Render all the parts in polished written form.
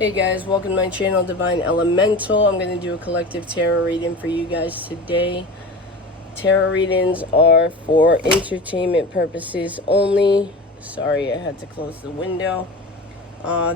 Hey guys, welcome to my channel, Divine Elemental. I'm going to do a collective tarot reading for you guys today. Tarot readings are for entertainment purposes only. Sorry, I had to close the window.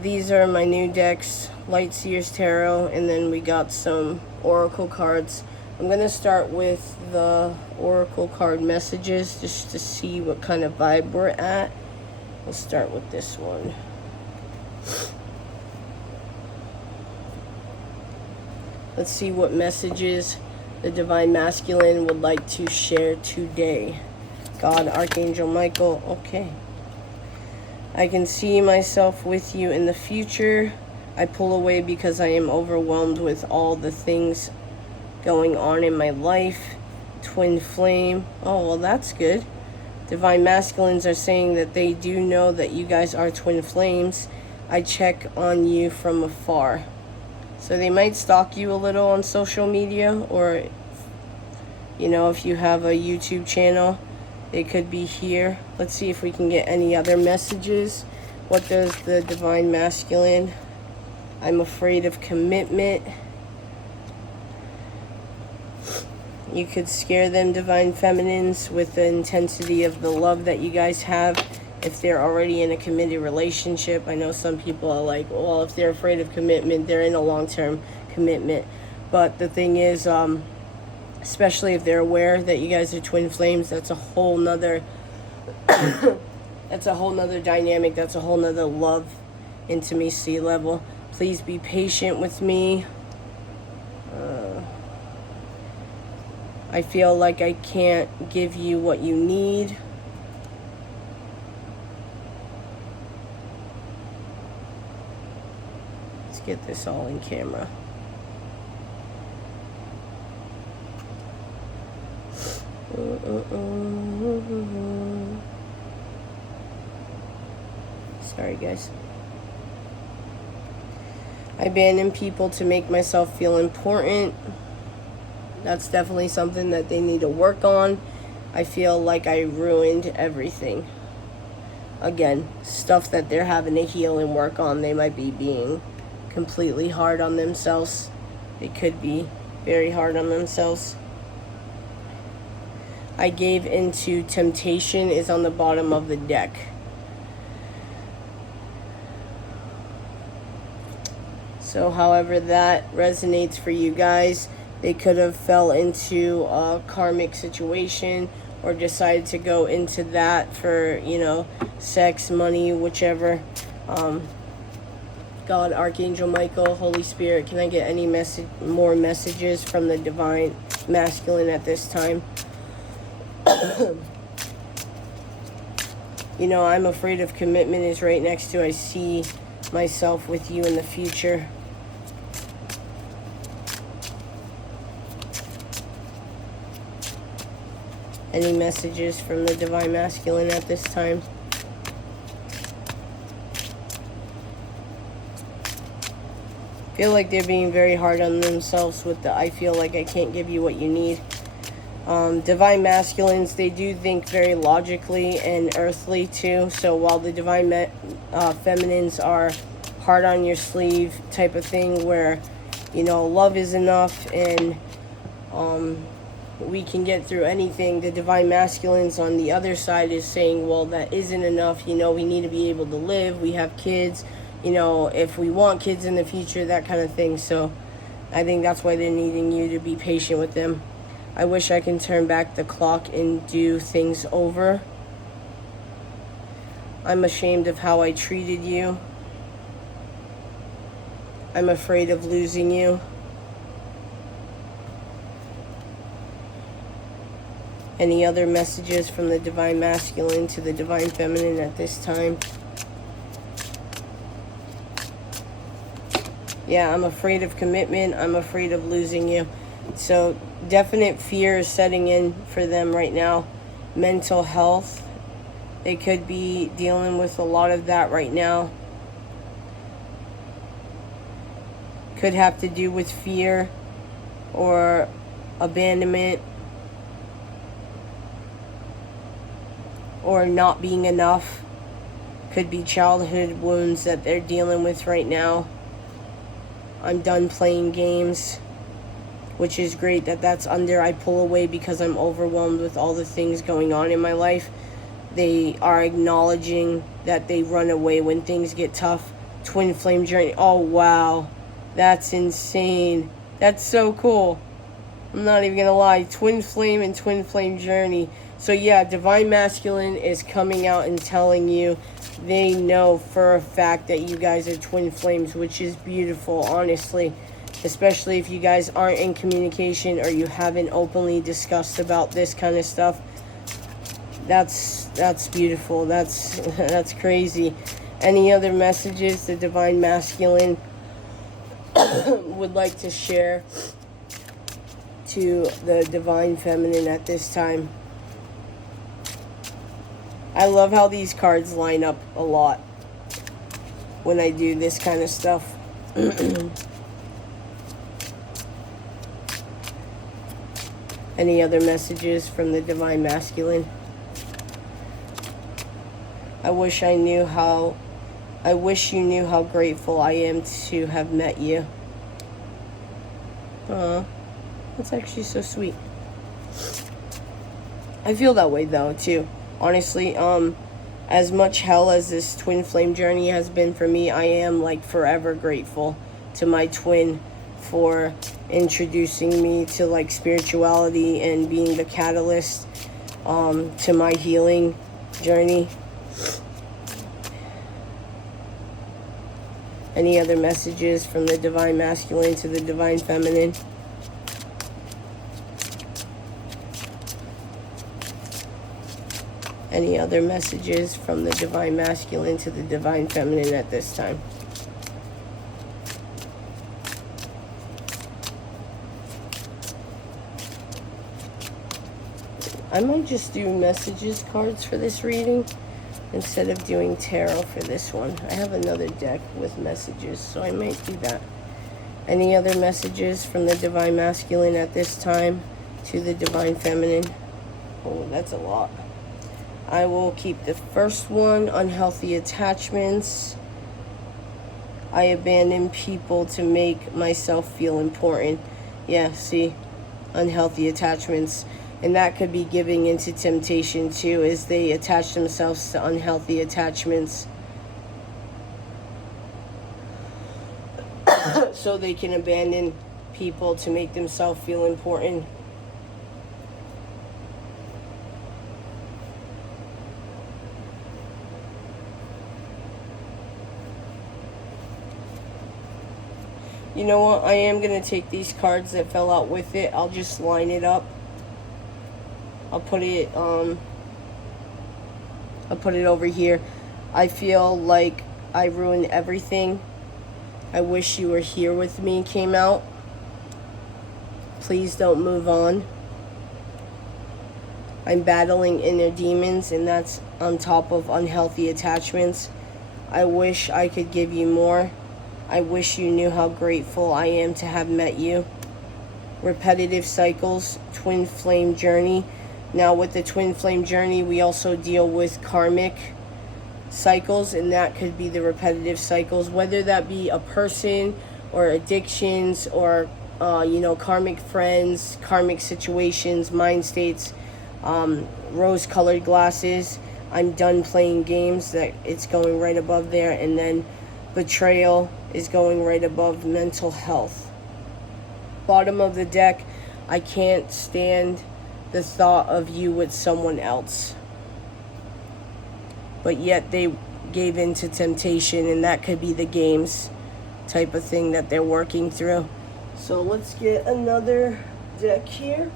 These are my new decks, Light Seers Tarot, and then we got some Oracle cards. I'm going to start with the Oracle card messages just to see what kind of vibe we're at. We'll start with this one. Let's see what messages the Divine Masculine would like to share today. God, Archangel Michael, okay. I can see myself with you in the future. I pull away because I am overwhelmed with all the things going on in my life. Twin flame. Oh, well, that's good. Divine Masculines are saying that they do know that you guys are twin flames. I check on you from afar. So they might stalk you a little on social media, or, you know, if you have a YouTube channel, they could be here. Let's see if we can get any other messages. What does the Divine Masculine? I'm afraid of commitment. You could scare them, Divine Feminines, with the intensity of the love that you guys have. If they're already in a committed relationship, I know some people are like, well, if they're afraid of commitment, they're in a long-term commitment. But the thing is, especially if they're aware that you guys are twin flames, that's a whole nother that's a whole nother dynamic. That's a whole nother love, intimacy level. Please be patient with me. I feel like I can't give you what you need. Get this all in camera. Sorry guys. I abandon people to make myself feel important. That's definitely something that they need to work on. I feel like I ruined everything. Again, stuff that they're having to heal and work on. They might be being completely hard on themselves. They could be very hard on themselves. I gave into temptation is on the bottom of the deck. So however that resonates for you guys, they could have fell into a karmic situation or decided to go into that for, you know, sex, money, whichever. God, Archangel Michael, Holy Spirit, can I get any more messages from the Divine Masculine at this time? You know, I'm afraid of commitment is right next to I see myself with you in the future. Any messages from the Divine Masculine at this time? Feel like they're being very hard on themselves with the I feel like I can't give you what you need. Divine Masculines, they do think very logically and earthly too. So while the Divine Feminines are hard on your sleeve type of thing where, you know, love is enough and we can get through anything, the Divine Masculines on the other side is saying, well, that isn't enough. You know, we need to be able to live. We have kids. You know, if we want kids in the future, that kind of thing. So I think that's why they're needing you to be patient with them. I wish I can turn back the clock and do things over. I'm ashamed of how I treated you. I'm afraid of losing you. Any other messages from the Divine Masculine to the Divine Feminine at this time? Yeah, I'm afraid of commitment. I'm afraid of losing you. So definite fear is setting in for them right now. Mental health. They could be dealing with a lot of that right now. Could have to do with fear or abandonment or not being enough. Could be childhood wounds that they're dealing with right now. I'm done playing games, which is great that that's under. I pull away because I'm overwhelmed with all the things going on in my life. They are acknowledging that they run away when things get tough. Twin flame journey. Oh, wow. That's insane. That's so cool. I'm not even gonna lie. Twin flame and twin flame journey. So yeah, divine masculine is coming out and telling you they know for a fact that you guys are twin flames, which is beautiful, honestly. Especially if you guys aren't in communication or you haven't openly discussed about this kind of stuff. That's beautiful. That's crazy. Any other messages the divine masculine would like to share to the divine feminine at this time? I love how these cards line up a lot when I do this kind of stuff. Any other messages from the divine masculine? I wish you knew how grateful I am to have met you. That's actually so sweet. I feel that way though too. Honestly, as much hell as this twin flame journey has been for me, I am like forever grateful to my twin for introducing me to like spirituality and being the catalyst to my healing journey. Any other messages from the divine masculine to the divine feminine? Any other messages from the divine masculine to the divine feminine at this time? I might just do messages cards for this reading instead of doing tarot for this one. I have another deck with messages, so I might do that. Any other messages from the divine masculine at this time to the divine feminine? Oh, that's a lot. I will keep the first one, unhealthy attachments. I abandon people to make myself feel important. Yeah, see, unhealthy attachments. And that could be giving into temptation too, as they attach themselves to unhealthy attachments so they can abandon people to make themselves feel important. You know what? I am going to take these cards that fell out with it. I'll just line it up. I'll put it over here. I feel like I ruined everything. I wish you were here with me came out. Please don't move on. I'm battling inner demons, and that's on top of unhealthy attachments. I wish I could give you more. I wish you knew how grateful I am to have met you. Repetitive cycles, twin flame journey. Now with the twin flame journey, we also deal with karmic cycles, and that could be the repetitive cycles, whether that be a person or addictions or karmic friends, karmic situations, mind states, rose-colored glasses. I'm done playing games. That it's going right above there, and then betrayal is going right above mental health. Bottom of the deck, I can't stand the thought of you with someone else. But yet they gave in to temptation, and that could be the games type of thing that they're working through. So let's get another deck here.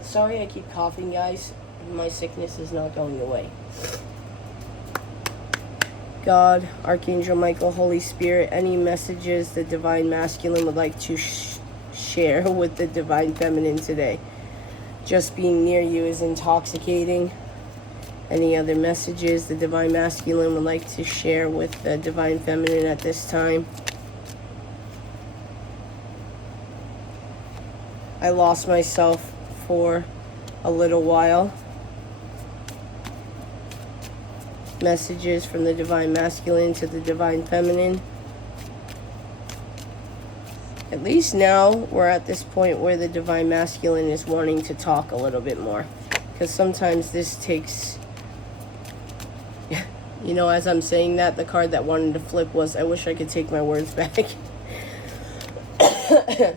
Sorry, I keep coughing, guys. My sickness is not going away. God, Archangel Michael, Holy Spirit, any messages the divine masculine would like to share with the divine feminine today? Just being near you is intoxicating. Any other messages the divine masculine would like to share with the divine feminine at this time? I lost myself for a little while. Messages from the divine masculine to the divine feminine. At least now we're at this point where the Divine Masculine is wanting to talk a little bit more. Because sometimes this takes... You know, as I'm saying that, the card that wanted to flip was, I wish I could take my words back. I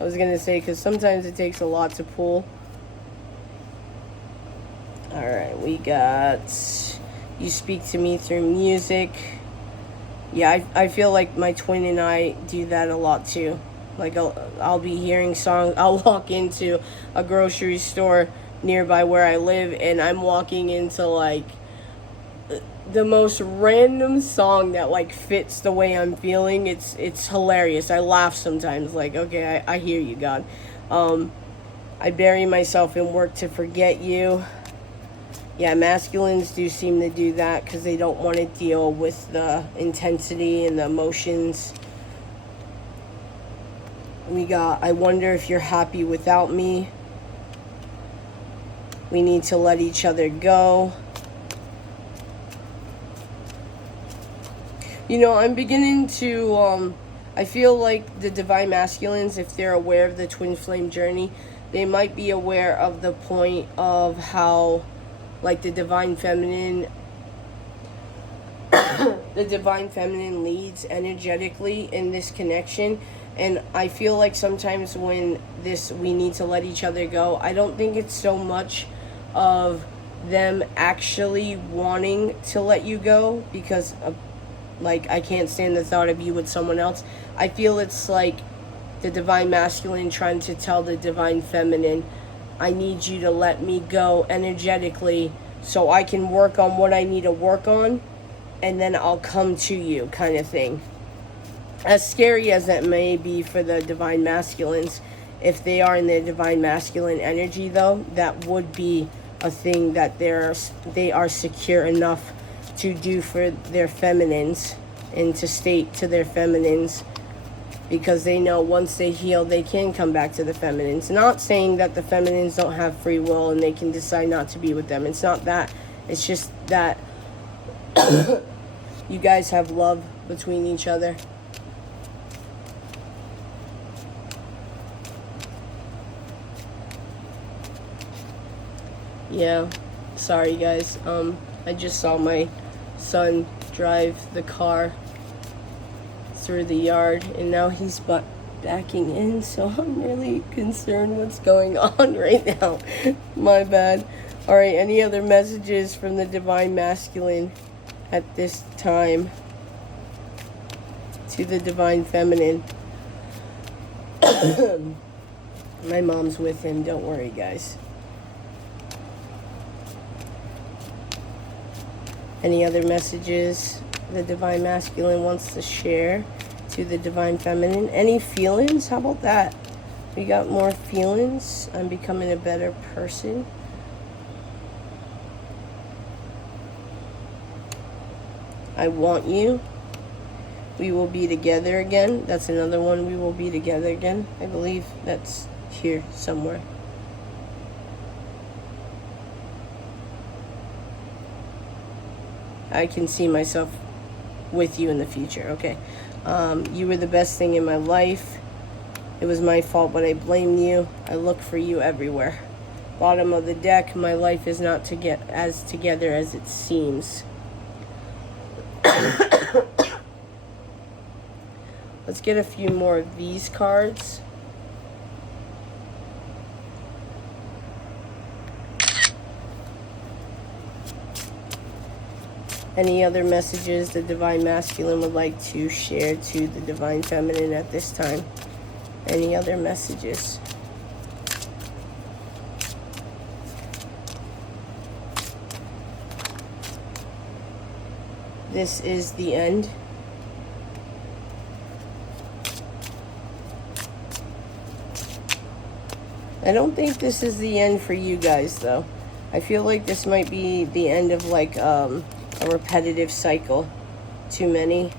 was going to say, because sometimes it takes a lot to pull. Alright, we got... You speak to me through music. Yeah, I feel like my twin and I do that a lot too. Like, I'll be hearing songs. I'll walk into a grocery store nearby where I live, and I'm walking into, like, the most random song that, like, fits the way I'm feeling. It's hilarious. I laugh sometimes. Like, okay, I hear you, God. I bury myself in work to forget you. Yeah, masculines do seem to do that because they don't want to deal with the intensity and the emotions. We got, I wonder if you're happy without me. We need to let each other go. You know, I'm beginning to, I feel like the Divine Masculines, if they're aware of the Twin Flame journey, they might be aware of the point of how... Like the Divine Feminine, the Divine Feminine leads energetically in this connection. And I feel like sometimes when we need to let each other go, I don't think it's so much of them actually wanting to let you go because like, I can't stand the thought of you with someone else. I feel it's like the Divine Masculine trying to tell the Divine Feminine, I need you to let me go energetically so I can work on what I need to work on, and then I'll come to you, kind of thing. As scary as that may be for the Divine Masculines, if they are in their Divine Masculine energy, though, that would be a thing that they are secure enough to do for their feminines and to state to their feminines, because they know once they heal, they can come back to the feminines. Not saying that the feminines don't have free will and they can decide not to be with them. It's not that. It's just that you guys have love between each other. Yeah. Sorry, guys. I just saw my son drive the car through the yard, and now he's backing in, so I'm really concerned what's going on right now. My bad. Alright, any other messages from the Divine Masculine at this time to the Divine Feminine? My mom's with him, don't worry, guys. Any other messages the Divine Masculine wants to share to the Divine Feminine? Any feelings? How about that? We got more feelings. I'm becoming a better person. I want you. We will be together again. That's another one. We will be together again. I believe that's here somewhere. I can see myself with you in the future. Okay. You were the best thing in my life. It was my fault, but I blame you. I look for you everywhere. Bottom of the deck, my life is not to get as together as it seems. Let's get a few more of these cards. Any other messages the Divine Masculine would like to share to the Divine Feminine at this time? Any other messages? This is the end. I don't think this is the end for you guys, though. I feel like this might be the end of, like, a repetitive cycle. Too many.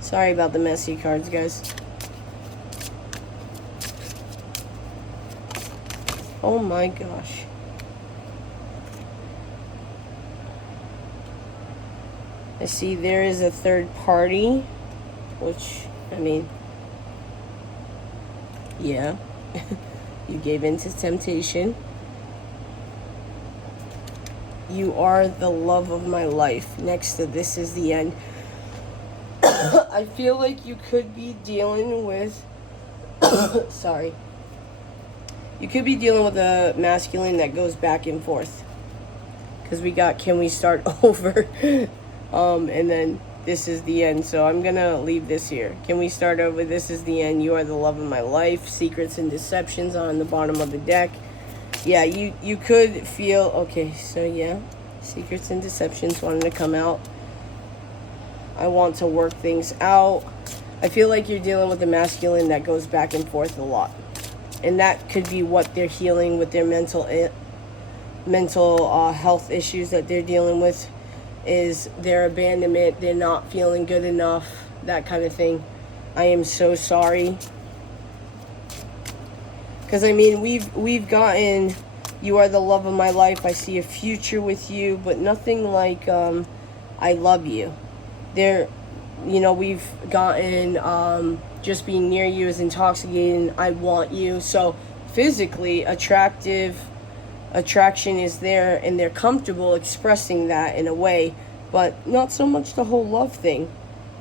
Sorry about the messy cards, guys. Oh my gosh. I see there is a third party, which, I mean, yeah, you gave in to temptation. You are the love of my life. Next to this is the end. I feel like you could be dealing with, sorry, you could be dealing with a masculine that goes back and forth. Because we got, can we start over? And then this is the end. So I'm going to leave this here. Can we start over? This is the end. You are the love of my life. Secrets and deceptions on the bottom of the deck. Yeah, you could feel, okay, so yeah. Secrets and deceptions wanting to come out. I want to work things out. I feel like you're dealing with a masculine that goes back and forth a lot. And that could be what they're healing with their mental health issues that they're dealing with, is their abandonment. They're not feeling good enough, that kind of thing. I am so sorry. Because, I mean, we've gotten, you are the love of my life. I see a future with you, but nothing like I love you. There, you know, we've gotten just being near you is intoxicating. I want you. So physically attraction is there, and they're comfortable expressing that in a way, but not so much the whole love thing.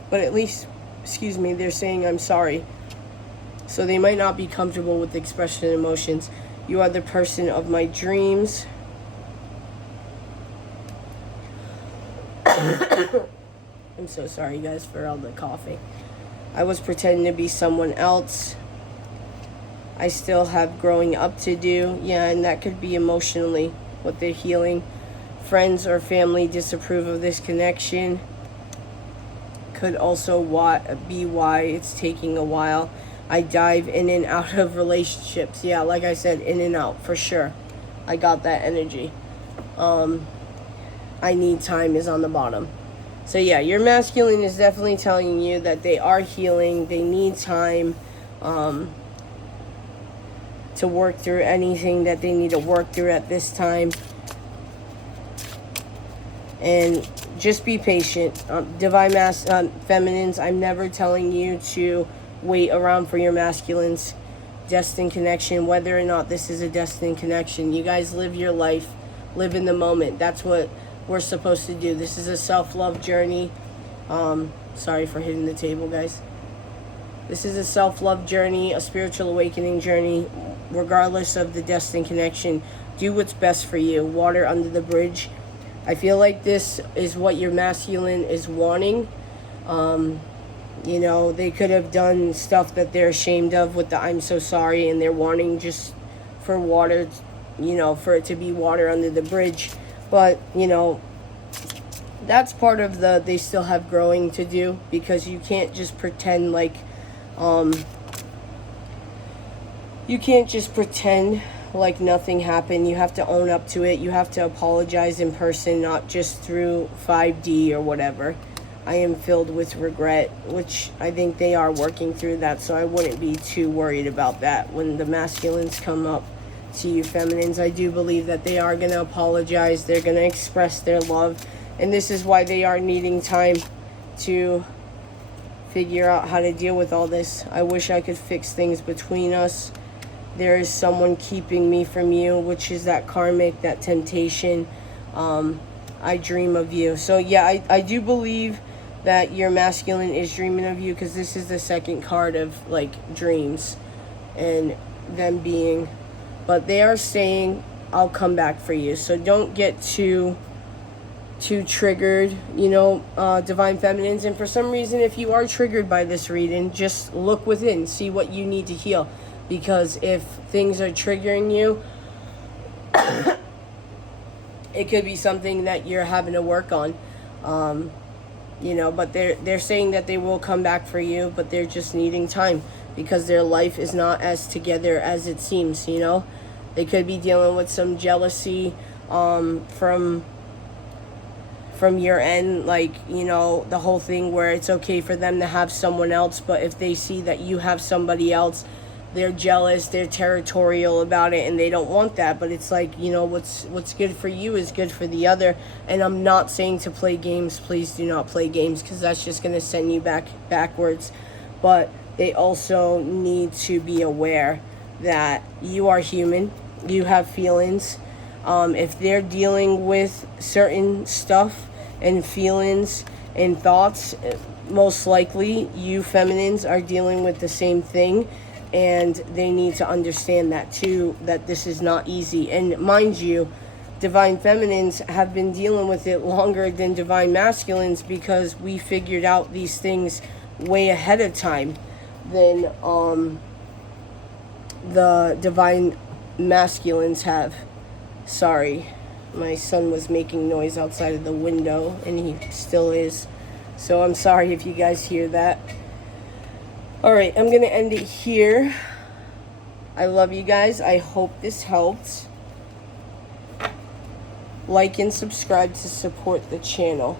But at least, excuse me, they're saying I'm sorry. So they might not be comfortable with the expression of emotions. You are the person of my dreams. I'm so sorry, guys, for all the coughing. I was pretending to be someone else. I still have growing up to do. Yeah, and that could be emotionally what they're healing. Friends or family disapprove of this connection. Could also be why it's taking a while. I dive in and out of relationships. Yeah, like I said, in and out, for sure. I got that energy. I need time is on the bottom. So yeah, your masculine is definitely telling you that they are healing. They need time to work through anything that they need to work through at this time. And just be patient. Divine feminines, I'm never telling you to wait around for your masculines. Destined connection, whether or not this is a destined connection. You guys live your life. Live in the moment. That's what we're supposed to do. This is a self-love journey. Sorry for hitting the table, guys. This is a self-love journey, a spiritual awakening journey. Regardless of the destined connection, do what's best for you. Water under the bridge. I feel like this is what your masculine is wanting. You know, they could have done stuff that they're ashamed of with the I'm so sorry, and they're wanting just for water, you know, for it to be water under the bridge. But, you know, that's part of they still have growing to do, because you can't just pretend like, you can't just pretend like nothing happened. You have to own up to it. You have to apologize in person, not just through 5D or whatever. I am filled with regret, which I think they are working through that, so I wouldn't be too worried about that. When the masculines come up to you feminines, I do believe that they are going to apologize. They're going to express their love, and this is why they are needing time to figure out how to deal with all this. I wish I could fix things between us. There is someone keeping me from you, which is that karmic, that temptation. I dream of you. So yeah, I do believe that your masculine is dreaming of you, because this is the second card of like dreams and them being, but they are saying I'll come back for you. So don't get too triggered, you know, divine feminines. And for some reason, if you are triggered by this reading, just look within, see what you need to heal. Because if things are triggering you, it could be something that you're having to work on. You know, but they're saying that they will come back for you, but they're just needing time, because their life is not as together as it seems, you know. They could be dealing with some jealousy from your end, like, you know, the whole thing where it's okay for them to have someone else, but if they see that you have somebody else, they're jealous, they're territorial about it, and they don't want that. But it's like, you know, what's good for you is good for the other. And I'm not saying to play games. Please do not play games, because that's just going to send you backwards. But they also need to be aware that you are human, you have feelings. If they're dealing with certain stuff and feelings and thoughts, most likely you feminines are dealing with the same thing, and they need to understand that too, that this is not easy. And mind you, divine feminines have been dealing with it longer than divine masculines, because we figured out these things way ahead of time than the divine masculines have. Sorry, my son was making noise outside of the window, and he still is. So I'm sorry if you guys hear that. Alright, I'm going to end it here. I love you guys. I hope this helped. Like and subscribe to support the channel.